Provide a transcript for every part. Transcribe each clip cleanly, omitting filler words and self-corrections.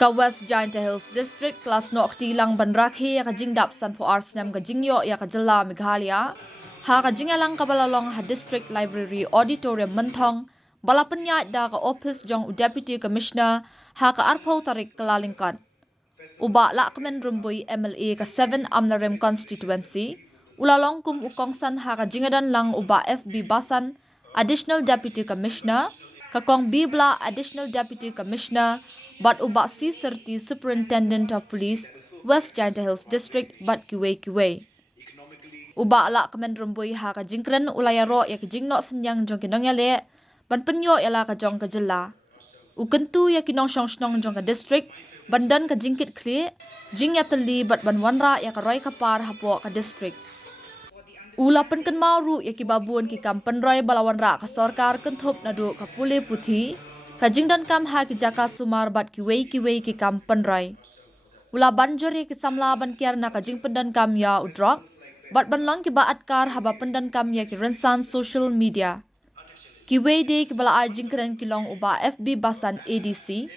Ka West Giant Hills District kelas nok tilang ban Rakhe ya ka jingdap san po arsnam ka jingioh ya ka Jylla Meghalaya. Ha ka jingalang ka balalong ha District Library Auditorium Mentong balapenya da ka office jong Deputy Commissioner ha ka arpo tarik kelalingkan. Uba lakmen rumboy MLA ka 7 Amlarem constituency. Ulalong kum ukongsan ha ka jingadan lang uba FB Basan Additional Deputy Commissioner. Kakong Bibla Additional Deputy Commissioner but uba C30 Superintendent of Police West Giant Hills District but kiwe. Uba ala kamen rumboy ha ka jingkren ulayaro ya ka jingno senyang jong kinong yale ban penyo yala ka jong ka Jylla. Ukentu ya kinong shnong jong ka district bandan ka jingkit kri jing ya teli bat ban wanra ya ka roy ka par hapo ka district. Ula penken mauru ya ki babuan ki kampen roy balawan ra ka sorkar kenthop nadu ka pule puthi ka jingdan kam ha ki jaka sumar bat kiwe ki kampen roy. Ula banjur ya ki samla ban kiar na ka jing pendan kam ya udrok bat ban long ki baat kar haba pendan kam ya ki rensan social media. Kiwe de ki bala ajing keren kilong uba FB Basan ADC.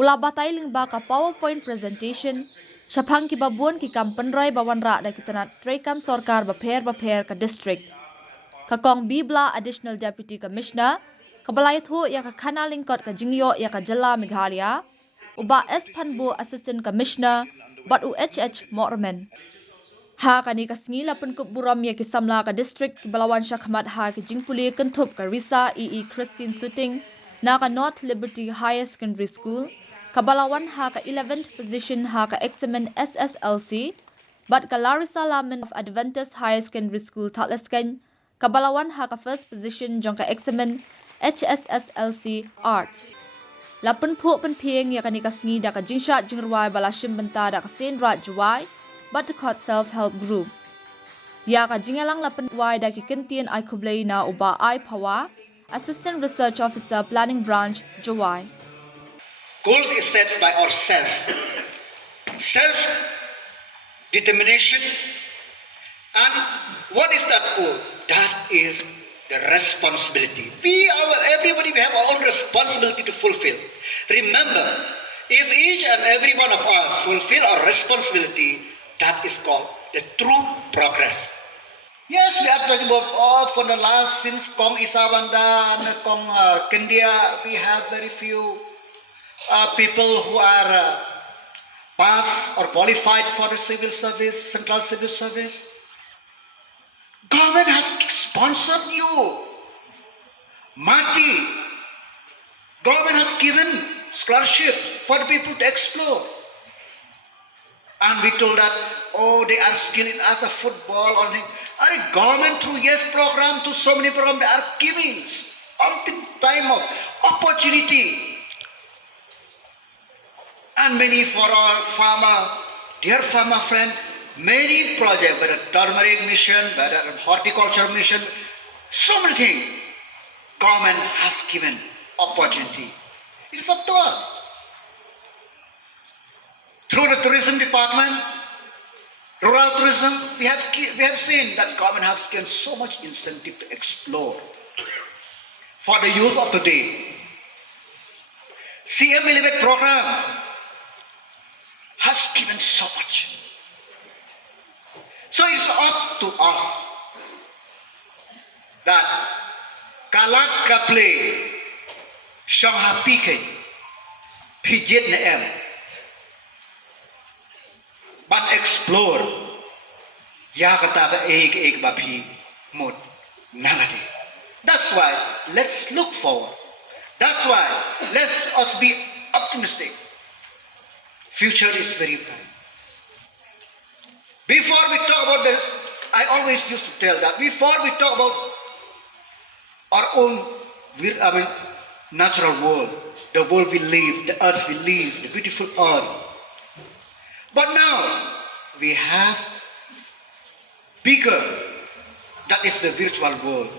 Ula batay lingba ka PowerPoint presentation Syapang ki babuan ki kampen roy bawan ra da kitanat trekam sorkar baper ka district. Kakong Bibla Additional Deputy Commissioner, kabalayat ho ya ka kanalingkot ka jingioh ya ka Jylla Meghalaya, uba S. Panbu Assistant Commissioner, bat UHH Mormen. Ha kani kasngila penkup buram ya ki samla ka district ki balawan syakmat ha ki jingpuli kentup ka Risa EE Christine Suting, na ka North Liberty Higher Secondary School, kabalawan ha ka 11th position ha ka examen SSLC, but ka Larissa Lamin of Adventist Higher Secondary School Tatleskan, kabalawan ha ka first position jong ka examen HSSLC Arts. Lapan po penpieng ya kani kasngi da ka jingshat jingrwai balashim benta da ka senrat Jowai, but the court self-help group. Ya ka jingalang lapan wai da ki kentian ay kublay na uba ay pawa, Assistant Research Officer Planning Branch Jowai. Goals is set by ourselves. Self-determination. And what is that goal? That is the responsibility. Everybody, we have our own responsibility to fulfill. Remember, if each and every one of us fulfill our responsibility, that is called the true progress. Yes, we are talking about for the last since Kong Isawanda and Kong Kendia, we have very few people who are passed or qualified for the civil service, central civil service. Government has sponsored you. Mati. Government has given scholarship for the people to explore. And we told that, oh, they are skilled in as a football or government through yes program, to so many programs, they are giving something time of opportunity. And many for our farmer, dear farmer friend, many projects, whether turmeric mission, whether horticulture mission, so many things, government has given opportunity. It is up to us. Through the tourism department, rural tourism, we have seen that government has given so much incentive to explore for the youth of today. CM Elevate program has given so much. So it's up to us that kalak kaple shangha pike pijit na em but explore ya kata ka ek baphi mod nangade. That's why let's look forward. That's why let us be optimistic. Future is very bright. Before we talk about this, I always used to tell that before we talk about our own natural world, the world we live, the earth we live, the beautiful earth. But now we have bigger, that is the virtual world.